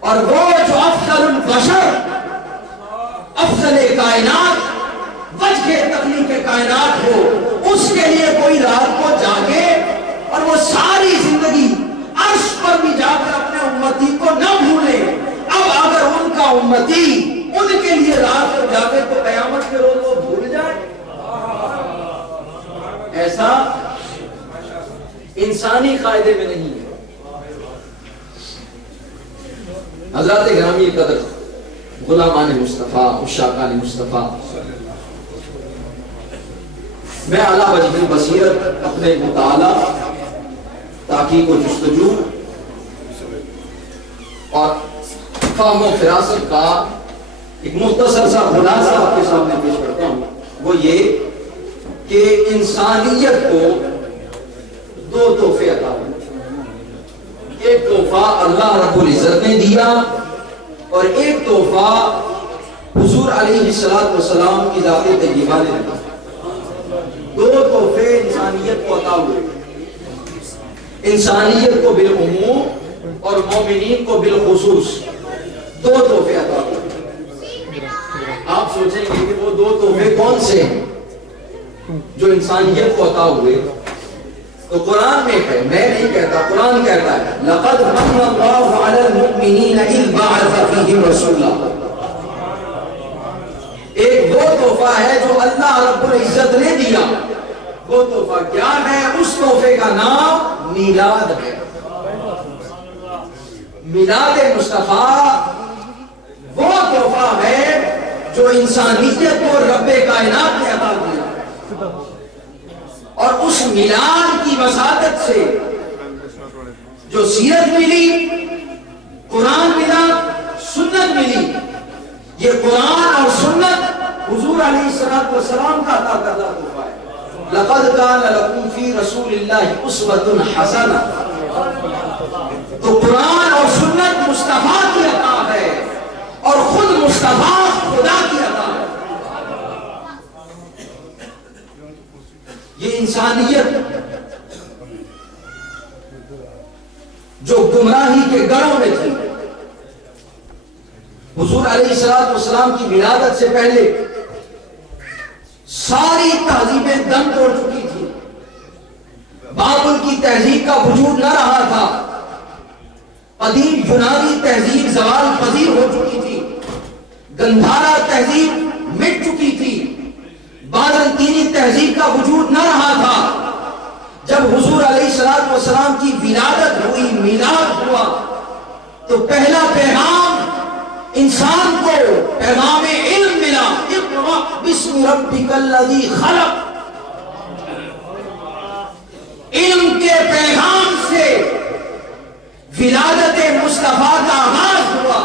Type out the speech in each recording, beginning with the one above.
اور وہ جو افضل البشر، افضل کائنات، وجہ تخلیق کائنات ہو، اس کے لیے کوئی رات کو جاگے اور وہ ساری زندگی عرش پر بھی جا کر اپنے امتی کو نہ بھولے. اب اگر ان کا امتی ان کے لیے رات کو جاگے تو قیامت کے روز وہ بھول جائے. ایسا انسانی قاعدے میں نہیں ہے. حضرات گرامی قدر، غلامان مصطفیٰ، عشاقان مصطفیٰ، میں اعلیٰ وجہ البصیرت اپنے مطالعہ، تحقیق و جستجو اور فہم و فراست کا ایک مختصر سا خلاصہ آپ کے سامنے پیش کرتا ہوں. وہ یہ کہ انسانیت کو دو تحفے عطا ہوئے. ایک تحفہ اللہ رب العزت نے دیا اور ایک تحفہ حضور علیہ السلام کی ذات طیبہ نے دیا. دو تحفے انسانیت کو عطا ہوئے. انسانیت کو بالعموم اور مومنین کو بالخصوص دو تحفے عطا ہوئے. آپ سوچیں گے کہ وہ دو تحفے کون سے ہیں جو انسانیت کو عطا ہوئے؟ تو قرآن میں ہے، میں نہیں کہتا، قرآن کہتا ہے لَقَدْ مَنَّ اللَّهُ عَلَى الْمُؤْمِنِينَ إِذْ بَعَثَ فِيهِمْ رَسُولًا. ایک وہ تحفہ ہے جو اللہ رب العزت نے دیا. وہ تحفہ کیا ہے؟ اس تحفے کا نام میلاد ہے. میلاد مصطفیٰ وہ تحفہ ہے جو انسانیت کو رب کائنات نے عطا کیا. اور اس میلاد کی وساطت سے جو سیرت ملی، قرآن ملا، سنت ملی. یہ قرآن اور سنت حضور علیہ السلام کا عطا کردہ تحفہ ہے. لَقَدْ كَانَ لَكُمْ فِي رَسُولِ اللَّهِ أُسْوَةٌ حَسَنَةٌ. تو قرآن اور سنت مصطفیٰ کی عطا ہے اور خود مصطفیٰ خدا کی عطا ہے. یہ انسانیت جو گمراہی کے گڑھوں میں تھی، حضور علیہ السلام کی ولادت سے پہلے ساری تہذیبیں دم توڑ چکی تھی. بابل کی تہذیب کا وجود نہ رہا تھا. قدیم یونانی تہذیب زوال پذیر ہو چکی تھی. گندھارا تہذیب مٹ چکی تھی. بازنطینی تہذیب کا وجود نہ رہا تھا. جب حضور علیہ السلام کی ولادت ہوئی، میلاد ہوا، تو پہلا پیغام انسان کو پیغام علم ملا. اقرأ بسم ربک الذی خلق. علم کے پیغام سے ولادت مصطفیٰ کا آغاز ہوا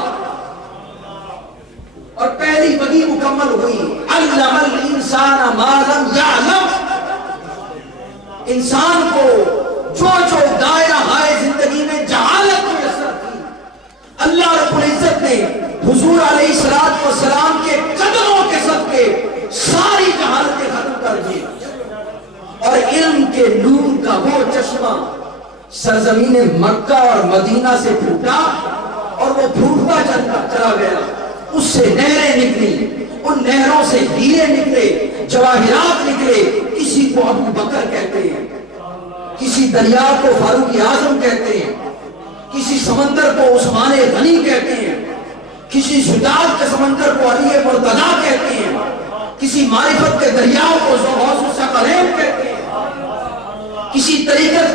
اور پہلی وحی مکمل ہوئی. علم الانسان ما لم یعلم. انسان کو جو دائرہ ہائے زندگی میں جہالت میسر تھی، اللہ رب العزت نے حضور علیہ السلام کے قدموں کے صدقے ساری جہالتیں ختم کر دی. اور علم کے نور کا وہ چشمہ سرزمین مکہ اور مدینہ سے پھوٹا اور وہ پھوٹتا چلا گیا. اس سے نہریں نکلی، ان نہروں سے ہیرے نکلے، جواہرات نکلے. کسی کو ابو بکر کہتے ہیں، کسی دریا کو فاروق اعظم کہتے ہیں، کسی سمندر کو عثمان غنی کہتے ہیں، کسی شجاعت کے سمندر کو علی مرتضیٰ کہتے ہیں، کسی معرفت کے دریا کو غوث الثقلین کہتے ہیں، کسی طریقت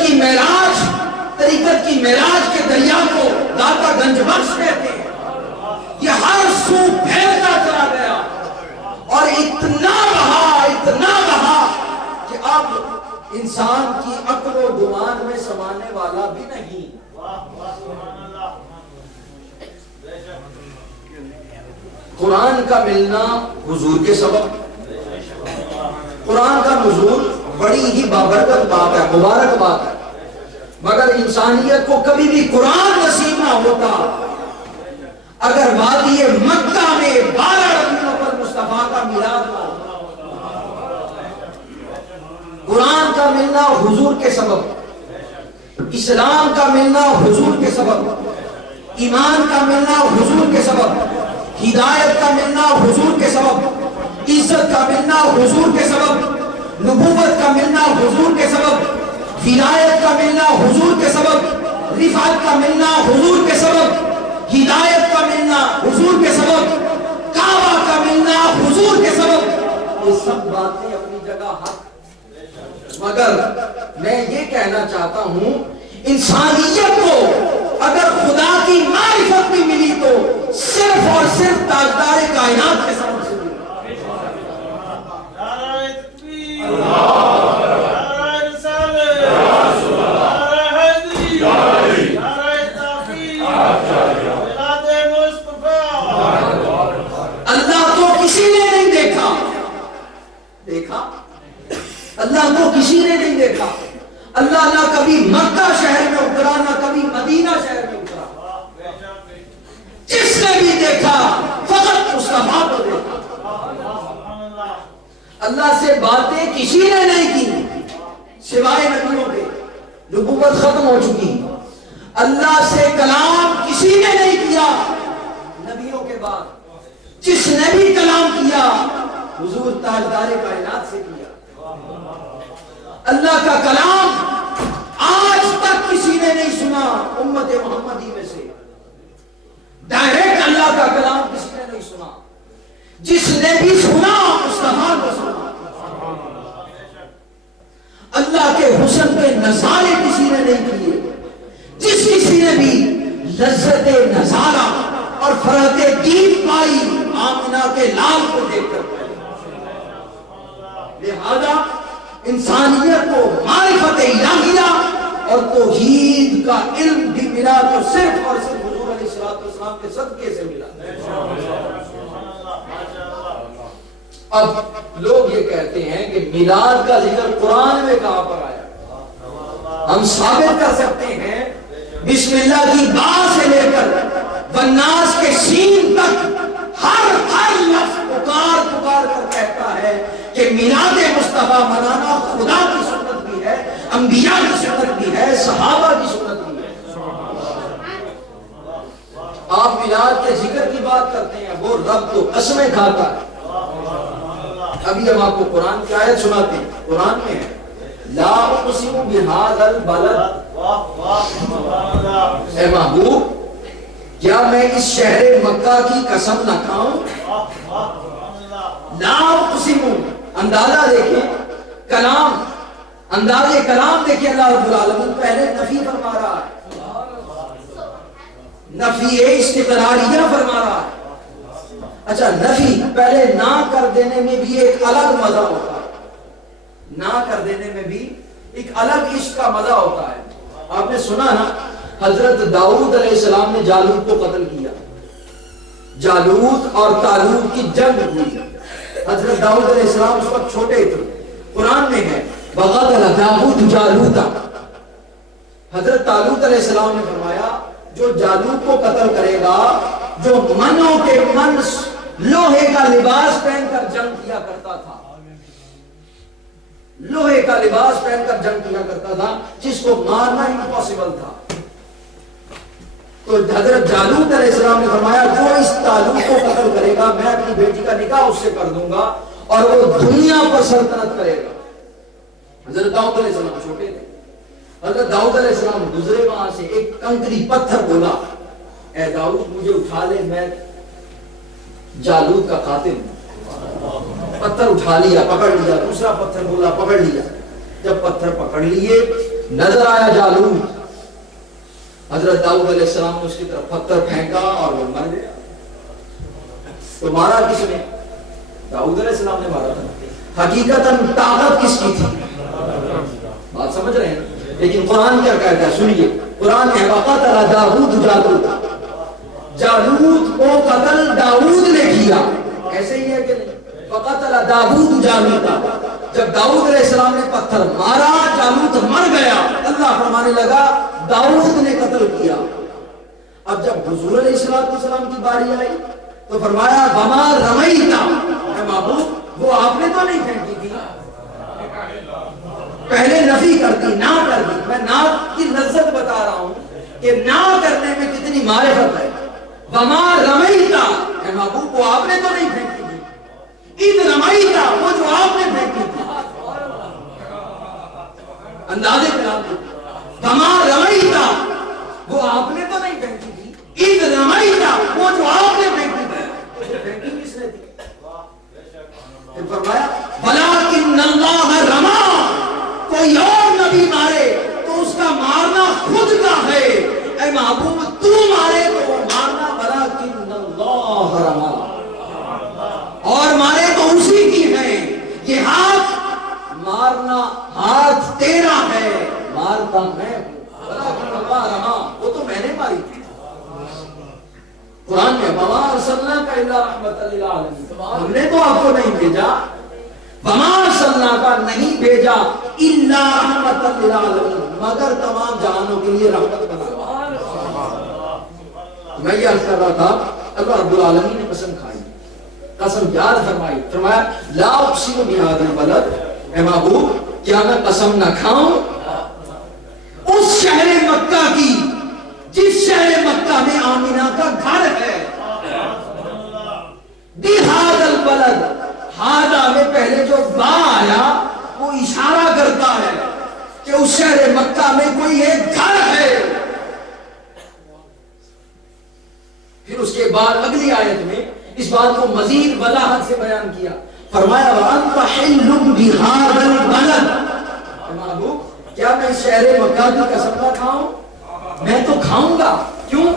کی معراج کے دریا کو داتا گنج بخش کہتے ہیں. یہ ہر سو پھیلتا چلا گیا اور اتنا بہا کہ اب انسان کی عقل و گمان میں سمانے والا بھی نہیں. قرآن کا ملنا حضور کے سبب، قرآن کا نزول بڑی ہی بابرکت بات ہے، مبارک بات ہے. مگر انسانیت کو کبھی بھی قرآن نصیب نہ ہوتا اگر وادی مکہ میں 12 ربیع الاول مصطفیٰ کا میلاد نہ ہوتا. قرآن کا ملنا حضور کے سبب، اسلام کا ملنا حضور کے سبب، ایمان کا ملنا حضور کے سبب، ہدایت کا ملنا حضور کے سبب، عزت کا ملنا حضور کے سبب، نبوت کا ملنا حضور کے سبب، ولایت کا ملنا حضور کے سبب، رفعت کا ملنا حضور کے سبب، ہدایت کا ملنا حضور کے سبب، کعبہ کا ملنا حضور کے سبب، یہ سب باتیں اپنی جگہ حق، مگر میں یہ کہنا چاہتا ہوں انسانیت کو اگر خدا کی معرفت بھی ملی تو صرف اور صرف تاجدار کائنات کے سبب سے ملی۔ اللہ کو کسی نے نہیں دیکھا، اللہ کو کسی نے نہیں دیکھا، اللہ نہ کبھی مکہ شہر میں اترا نہ کبھی مدینہ شہر میں اترا، جس نے بھی دیکھا فقط مصطفیٰ کو دیکھا۔ اللہ سے باتیں کسی نے نہیں کی سوائے نبیوں کے، نبوت ختم ہو چکی۔ اللہ سے کلام کسی نے نہیں کیا نبیوں کے بعد، جس نے بھی کلام کیا حضور تاجدار کائنات سے کیا۔ اللہ کا کلام آج تک کسی نے نہیں سنا امت محمدی میں سے، ڈائریکٹ اللہ کا کلام کسی نے نہیں سنا، جس نے بھی سنا مصطفیٰ کو سنا۔ اللہ کے حسن کے نظارے کسی نے نہیں کیے، جس کسی نے بھی لذت نظارہ اور فرحت دید پائی آمنہ کے لال کو دیکھ کر۔ لہذا انسانیت کو معرفت الہیہ اور توحید کا علم بھی ملا تو صرف اور صرف حضور علیہ السلام کے صدقے سے ملا۔ اب لوگ یہ کہتے ہیں کہ میلاد کا ذکر قرآن میں کہاں پر آیا؟ ہم ثابت کر سکتے ہیں بسم اللہ کی با سے لے کر والناس کے سین تک ہر لفظ پکار کر کہتا ہے کہ میلاد مصطفیٰ منانا خدا کی سنت بھی ہے، انبیاء کی سنت بھی ہے، صحابہ کی سنت بھی ہے۔ آپ میلاد کے ذکر کی بات کرتے ہیں، وہ رب تو قسمیں کھاتا ہے۔ ابھی ہم آپ کو قرآن کی آیت سناتے ہیں، قرآن میں ہے لا اقسم بہذا البلد، اے محبوب کیا میں اس شہر مکہ کی قسم نہ کھاؤں؟ لا اقسم، اندازہ دیکھیں کلام، انداز کلام دیکھیں، اللہ رب العالمین پہلے نفی فرما رہا ہے، نفی استقراریہ فرما رہا ہے۔ اچھا نفی پہلے نہ کر دینے میں بھی ایک الگ مزہ ہوتا ہے، نہ کر دینے میں بھی ایک الگ عشق کا مزہ ہوتا ہے۔ آپ نے سنا نا حضرت داؤد علیہ السلام نے جالوت کو قتل کیا، جالوت اور طالوت کی جنگ ہوئی، حضرت داؤد علیہ السلام اس وقت چھوٹے تھے، قرآن میں ہے وَقَتَلَ دَاوُودُ جَالُوتَ، حضرت طالوت علیہ السلام نے فرمایا جو جالوت کو قتل کرے گا، جو منوں کے من لوہے کا لباس پہن کر جنگ کیا کرتا تھا، لوہے کا لباس پہن کر جنگ کیا کرتا تھا، جس کو مارنا امپاسبل تھا، تو حضرت جالوت علیہ السلام نے فرمایا جو اس طالوت کو قتل کرے گا میں اپنی بیٹی کا نکاح اس سے کر دوں گا اور وہ دنیا پر سلطنت کرے گا۔ حضرت داؤد علیہ السلام چھوٹے تھے، حضرت داؤد علیہ السلام گزرے وہاں سے، ایک کنکری پتھر بولا اے داؤد مجھے اٹھا لے، میں جالوت کا قاتل ہوں۔ پتھر اٹھا لیا، پکڑ لیا، دوسرا پتھر بولا، پکڑ لیا، جب پتھر پکڑ لیے نظر آیا جالوت، حضرت داؤد علیہ السلام نے اس کی طرف پتھر پھینکا اور وہ مر گیا۔ تو مارا کس نے؟ داؤد علیہ السلام نے مارا تھا، حقیقتاً طاقت کس کی تھی؟ بات سمجھ رہے ہیں؟ لیکن قرآن کیا کہتا ہے سنیے، قرآن میں وَقَتَلَ دَاوُودُ جَالُوتَ، جالوت کو قتل داؤد نے کیا، ایسے ہی ہے کہ نہیں؟ وَقَتَلَ دَاوُودُ جَالُوتَ، جب داؤد علیہ السلام نے پتھر مارا جالوت مر گیا، اللہ فرمانے لگا داؤد نے قتل کیا۔ اب جب حضور علیہ السلام کی باری آئی تو فرمایا وَمَا رَمَيْتَ، اے محبوب وہ آپ نے تو نہیں پھینکی تھی، پہلے نفی کر دی، نہ کر دی۔ میں نہ کی لذت بتا رہا ہوں کہ نہ کرنے میں کتنی معرفت ہے. وما رمیتا، اے محبوب کو آپ نے تو نہیں پھینکی تھی. اذ رمیتا، وہ جو آپ نے پھینکی تھی. اندازے کلام کی وما رمیتا، وہ آپ نے تو نہیں پھینکی تھی. اذ رمیتا، وہ جو آپ نے پھینکی تھی. پھینکی کس نے تھی؟ پھر فرمایا ولیکن اللہ رما، کوئی اور نبی مارے تو اس کا مارنا خود کا ہے. اے محبوب تو مارے تو وہ مارنا ولیکن اللہ رما، اور مارے تو اسی کی ہے. یہ ہاتھ مارنا ہاتھ تیرا ہے، مارتا میں ہوں. ولیکن اللہ رما، وہ تو میں نے ماری تھی. قرآن میں وما ارسلناک الا رحمۃ للعالمین، ہم نے تو آپ کو نہیں بھیجا. وما ارسلناک، نہیں بھیجا، الا رحمۃ للعالمین، مگر تمام جہانوں کے لیے رحمت بنا. میں یہ عرض کر رہا تھا اللہ رب العالمین نے قسم کھائی، قسم یاد فرمائی. فرمایا لا اقسم بہذا البلد، اے محبوب کیا میں قسم نہ کھاؤں اس شہر مکہ کی جس شہر مکہ میں آمینہ کا گھر ہے. بہذا البلد، ہادہ میں پہلے جو با آیا وہ اشارہ کرتا ہے کہ اس شہر مکہ میں کوئی ایک گھر ہے. پھر اس کے بعد اگلی آیت میں اس بات کو مزید وضاحت سے بیان کیا. فرمایا وَأَنْتَ حِلٌّ بِهَذَا الْبَلَدِ، محبوب کیا میں شہر مکہ کی قسم نہ کھاؤں؟ میں تو کھاؤں گا. کیوں؟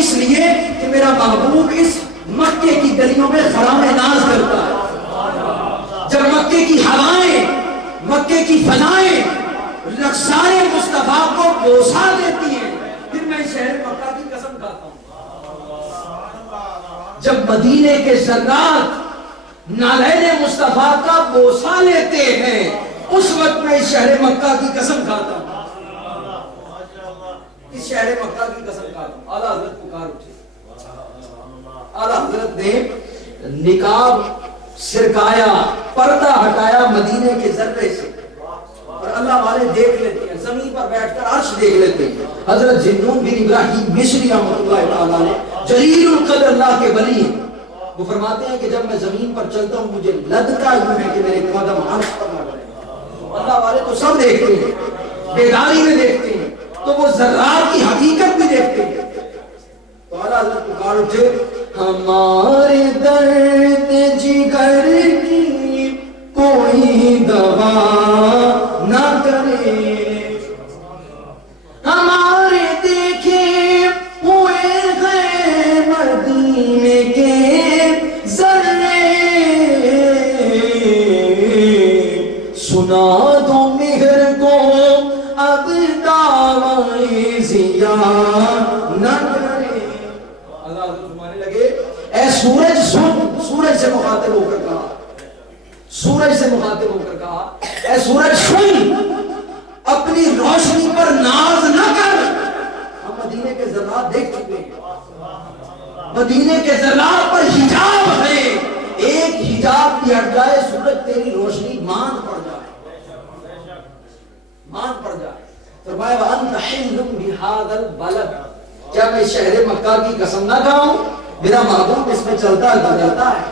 اس لیے کہ میرا محبوب اس مکے کی گلیوں میں خرام ناز کرتا ہے. جب مکے کی ہوائیں، مکے کی فضائیں رخسار مصطفیٰ کو بوسا دیتی ہیں، پھر میں شہر مکہ کی قسم کھاتا ہوں. جب مدینے کے ذرات نالین مصطفیٰ کا بوسا لیتے ہیں، اس وقت میں شہر مکہ کی قسم کھاتا ہوں. اس شہر مکہ کی قسم کھاتا ہوں. اعلیٰ حضرت پکار اٹھے. اعلیٰ حضرت نے نقاب سرکایا، پردہ ہٹایا مدینے کے ذرے سے، اور اللہ والے دیکھ لیتے ہیں، زمین پر بیٹھ کر عرش دیکھ لیتے ہیں. حضرت زنون بن ابراہیم مصری رحمۃ اللہ تعالیٰ نے جلیل القدر اللہ کے ولی ہیں، وہ فرماتے ہیں کہ جب میں زمین پر چلتا ہوں مجھے لگتا یوں ہے کہ میرے قدم عرش پر لگ رہے ہیں. اللہ والے تو سب دیکھتے ہیں، بیداری میں دیکھتے ہیں، تو وہ ذرات کی حقیقت بھی دیکھتے ہیں. تو اعلیٰ حضرت پکار اٹھے ہمارے درد جگر کی کوئی دوا نہ کرے، ہمارے دیکھے ہوئے ہیں مدینے کے ذرے، سنا دو مہر کو اب دعوی زیا نہ کرے. اللہ فرمانے لگے اے سورج سن. سورج سے مخاطب ہو کر کہا، سورج سے مخاطب ہو کر کہا اے سورج سن، اپنی روشنی پر ناز نہ کر. ہم مدینے کے ذرات دیکھ چکے ہیں، مدینے کے ذرات پر حجاب ہے. ایک حجاب بھی ہٹ جائے سورج تیری روشنی ماند پڑ جائے، ماند پڑ جائے. فرمایا وَأَنْتَ حِلٌّ بِهَذَا الْبَلَدِ، کیا میں شہر مکہ کی قسم نہ کھاؤں؟ میرا محبوب اس میں چلتا گزرتا ہے،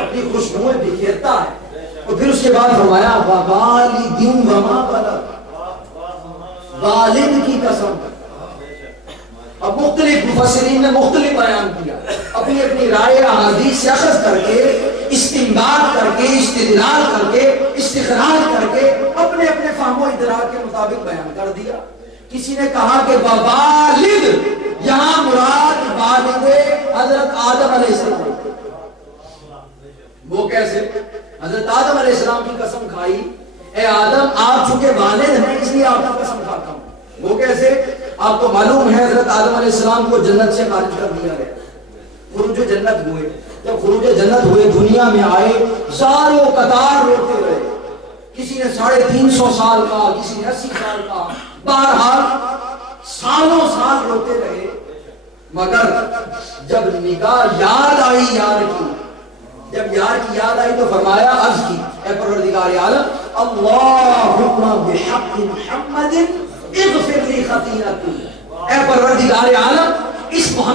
اپنی خوشبوئیں بکھیرتا ہے. اور پھر اس کے بعد فرمایا وَوَالِدٍ وَمَا وَلَدَ، والد کی قسم. اب مختلف مفسرین نے مختلف بیان کیا، اپنی اپنی رائے احادیث سے اخذ کر کے، استنباط کر کے، استدلال کر کے، استخراج کر کے اپنے اپنے فہم و ادراک کے مطابق بیان کر دیا. کسی نے کہا کہ والد یہاں مراد والد حضرت آدم علیہ السلام. وہ کیسے؟ حضرت آدم علیہ السلام کی قسم کھائی اے آدم آپ چونکہ والد ہیں اس لیے آپ کی قسم کھاتا ہوں. وہ کیسے؟ آپ کو معلوم ہے حضرت آدم علیہ السلام کو جنت سے خارج کر دیا گیا، خروج جنت ہوئے. جب خروج جنت ہوئے دنیا میں آئے، سالوں قطار روتے رہے. کسی نے 350 سال کا، کسی نے 80 سال کا، بہرحال سالوں سال روتے رہے. مگر جب نگاہ یاد آئی یار کی، جب یار کی یاد آئی تو فرمایا، عرض کی اے پروردگار عالم اللہم بحق محمد اغفر لی خطیئتی اے پروردگار عالم اس محمد